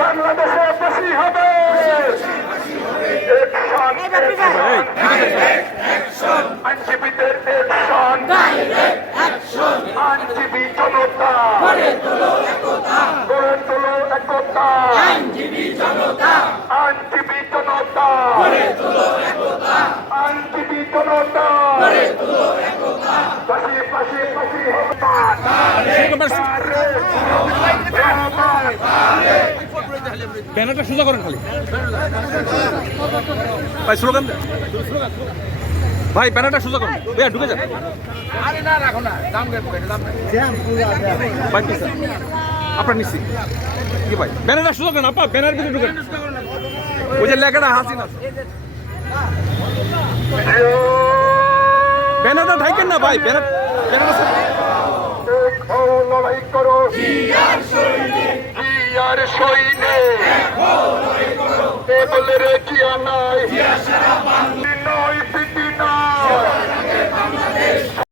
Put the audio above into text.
বাংলাদেশে ফাঁসি হবে। আইনজীবীদের অ্যাকশন আইনজীবী জনতা। গড়ে তোলো একতা। আইনজীবী জনতা। আইনজীবী জনতা। আইনজীবী জনতা। ফাঁসি ফাঁসি ফাঁসি হবে ব্যানারটা সোজা করেন খালি। ভাই স্লোগান দেন। ভাই ব্যানারটা সোজা করুন। ভাইয়া ঢুকে যান। ভাই কি স্যার। আপনার নিশ্চিত? কি ভাই? ব্যানারটা সোজা করেন আপা ব্যানার ভিতরে ঢুকেন ওই যে লেখাটা হাসিনা ব্যানারটা ঢাইকেন না ভাই ব্যানার ব্যানারটা করো জিয়ার সৈনিক। এ বলে রে